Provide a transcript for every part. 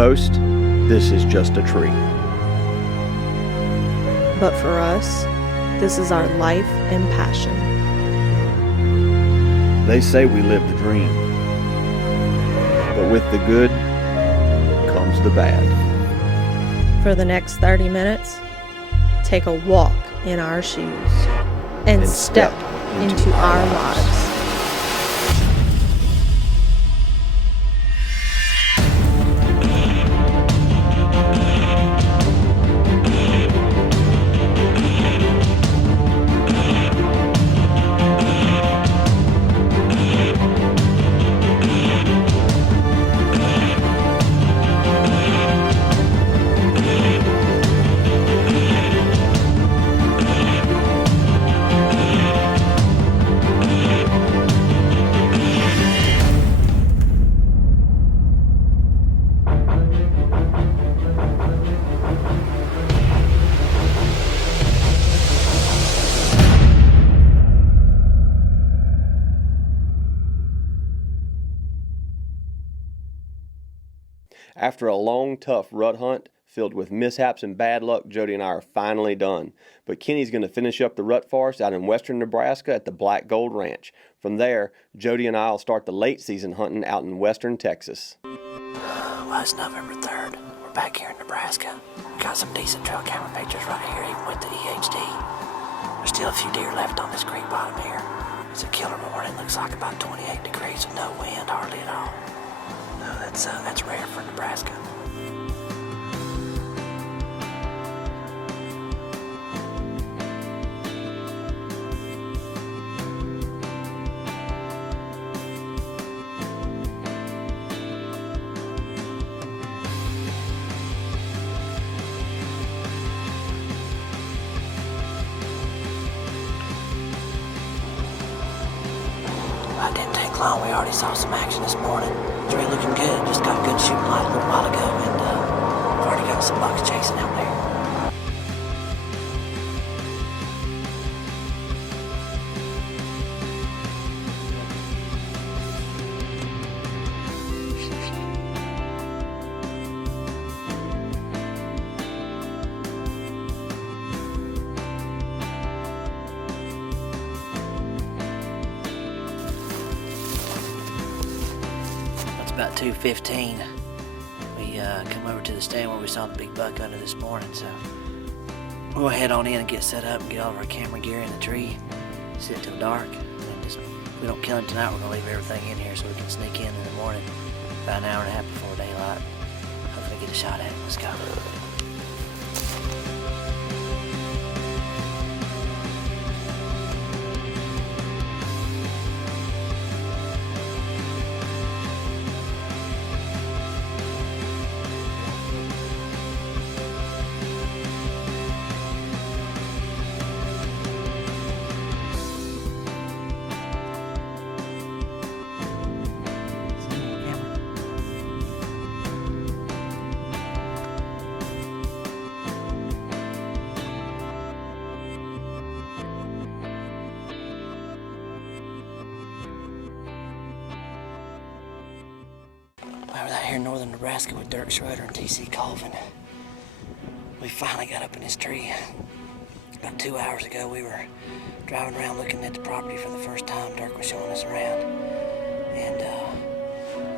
most, this is just a tree. But for us, this is our life and passion. They say we live the dream, but with the good comes the bad. For the next 30 minutes, take a walk in our shoes and step into our lives. After a long, tough rut hunt filled with mishaps and bad luck, Jody and I are finally done. But Kenny's going to finish up the rut for us out in western Nebraska at the Black Gold Ranch. From there, Jody and I will start the late season hunting out in western Texas. Well, it's November 3rd. We're back here in Nebraska. We got some decent trail camera pictures right here, even with the EHD. There's still a few deer left on this creek bottom here. It's a killer morning. Looks like about 28 degrees with no wind, hardly at all. No, that's rare for Nebraska. It didn't take long. We already saw some action this morning. Tree looking good. Just got good shooting light a little while ago, and I've already got some bucks chasing out there. About 2:15, we come over to the stand where we saw the big buck under this morning, so we'll head on in and get set up and get all of our camera gear in the tree, sit till dark, and just, if we don't kill him tonight, we're going to leave everything in here so we can sneak in the morning about an hour and a half before daylight. Hopefully get a shot at him. Let's go. I was out here in northern Nebraska with Dirk Schroeder and TC Colvin. We finally got up in this tree. About 2 hours ago, we were driving around looking at the property for the first time. Dirk was showing us around. And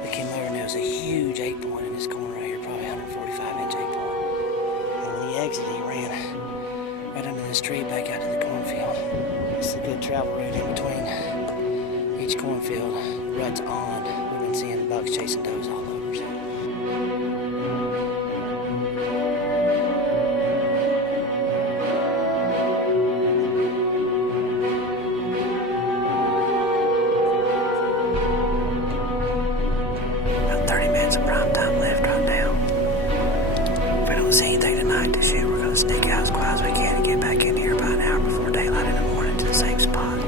we came over and there was a huge 8-point in this corner right here, probably 145-inch 8-point. And when he exited, he ran right under this tree back out to the cornfield. It's a good travel route in between each cornfield. The rut's on. We've been seeing bucks chasing does all over. So. About 30 minutes of prime time left right now. If we don't see anything tonight to shoot, we're going to sneak out as quiet as we can and get back in here about an hour before daylight in the morning to the same spot.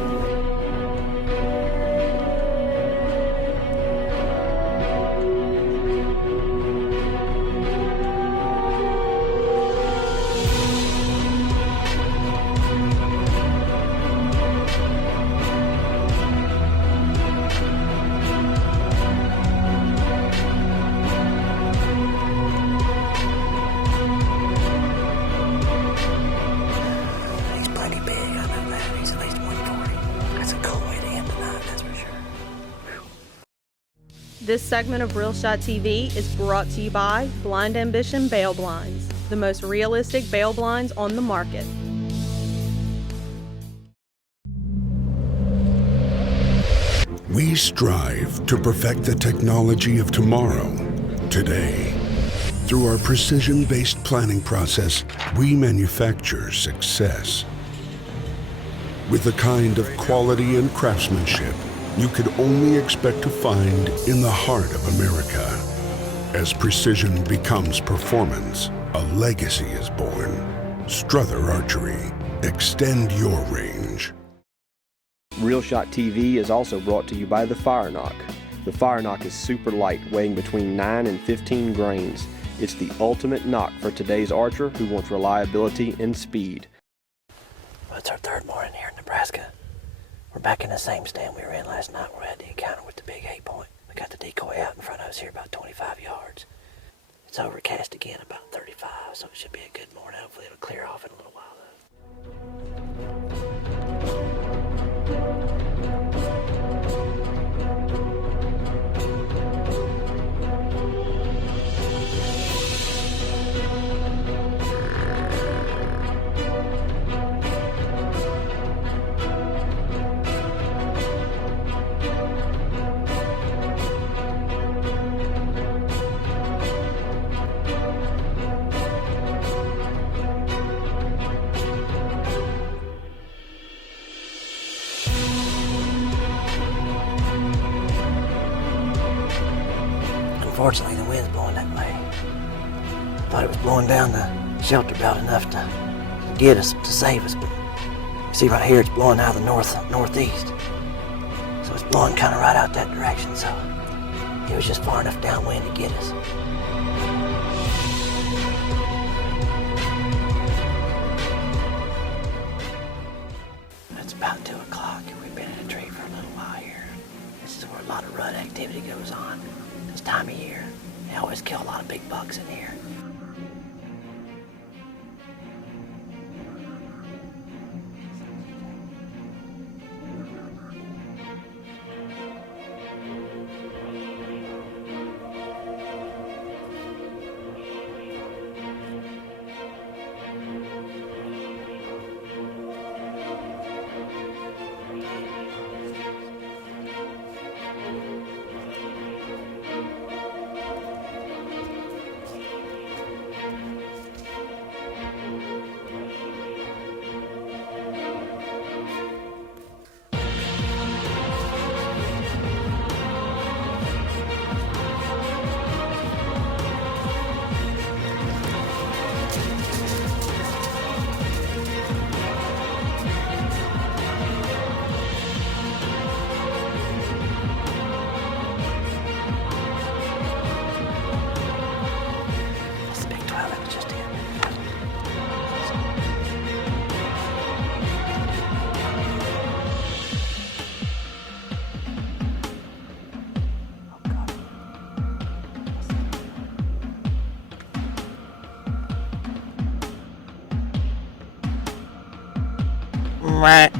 This segment of Reelshot TV is brought to you by Blind Ambition Bail Blinds, the most realistic bail blinds on the market. We strive to perfect the technology of tomorrow, today. Through our precision-based planning process, we manufacture success. With the kind of quality and craftsmanship you could only expect to find in the heart of America. As precision becomes performance, a legacy is born. Strother Archery. Extend your range. Reelshot TV is also brought to you by the Fire Knock. The Fire Knock is super light, weighing between 9 and 15 grains. It's the ultimate knock for today's archer who wants reliability and speed. Well, it's our third morning here in Nebraska. We're back in the same stand we were in last night. We had the encounter with the big 8-point. We got the decoy out in front of us here about 25 yards. It's overcast again about 35, so it should be a good morning. Hopefully it'll clear off in a little while Unfortunately, the wind's blowing that way. Thought it was blowing down the shelter belt enough to get us, to save us, but you see right here, it's blowing out of the northeast. So it's blowing kind of right out that direction, so it was just far enough downwind to get us. It's about 2 o'clock, and we've been in a tree for a little while here. This is where a lot of rut activity goes on. This time of year, they always kill a lot of big bucks in here. Right.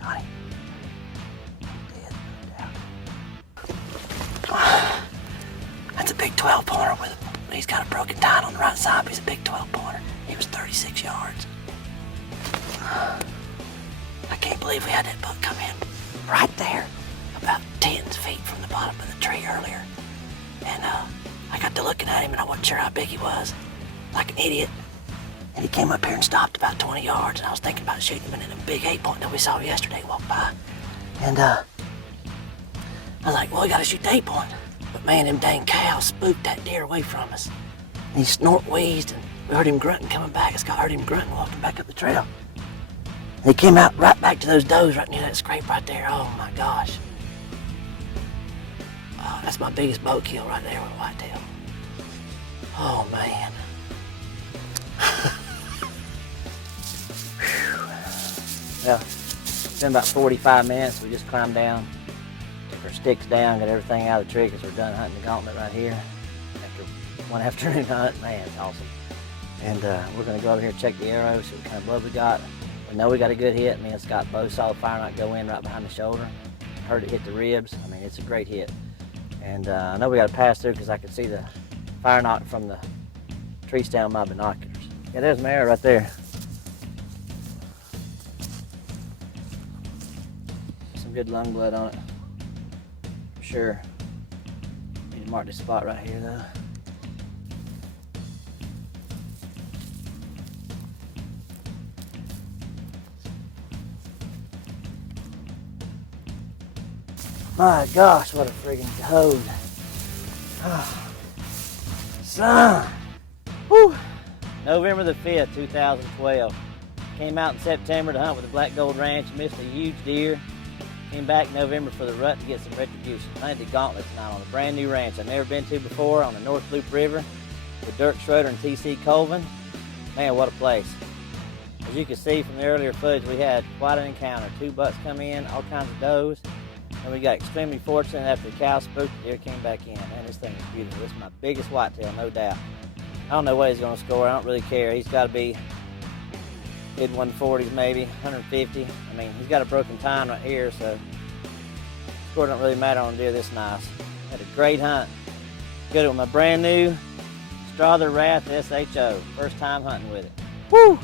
Johnny. That's a big 12-pointer with a, he's got a broken tine on the right side, but he's a big 12-pointer. He was 36 yards. I can't believe we had that buck come in right there, about 10 feet from the bottom of the tree earlier. And I got to looking at him and I wasn't sure how big he was. Like an idiot. And he came up here and stopped about 20 yards, and I was thinking about shooting him in a big 8-point that we saw yesterday walk by. And I was like, well, we gotta shoot the 8-point. But man, them dang cows spooked that deer away from us. And he snort wheezed, and we heard him grunting coming back. Scott heard him grunting walking back up the trail. And he came out right back to those does right near that scrape right there. Oh my gosh. Oh, that's my biggest bow kill right there with a whitetail. Oh man. Well, it's been about 45 minutes. We just climbed down, took our sticks down, got everything out of the tree because we're done hunting the gauntlet right here. After one afternoon hunt, man, it's awesome. And we're gonna go over here and check the arrows, see what kind of blood we got. We know we got a good hit. Me and Scott both saw the fire knot go in right behind the shoulder. Heard it hit the ribs. I mean, it's a great hit. And I know we got to pass through because I could see the fire knot from the tree stand with my binoculars. Yeah, there's my arrow right there. Some good lung blood on it. For sure. Need to mark this spot right here though. My gosh, what a friggin' toad. Oh, son. Whew. November the 5th, 2012. Came out in September to hunt with the Black Gold Ranch, missed a huge deer. Came back November for the rut to get some retribution. Hunted the Gauntlet tonight on a brand new ranch I've never been to before on the North Loop River with Dirk Schroeder and TC Colvin. Man, what a place. As you can see from the earlier footage, we had quite an encounter. 2 bucks come in, all kinds of does. And we got extremely fortunate after the cow spooked, the deer came back in. Man, this thing is beautiful. This is my biggest whitetail, no doubt. I don't know what he's gonna score. I don't really care. He's gotta be mid 140s maybe, 150. I mean, he's got a broken tine right here, so score don't really matter on a deer this nice. Had a great hunt. Good with my brand new Strother Wrath SHO. First time hunting with it. Woo!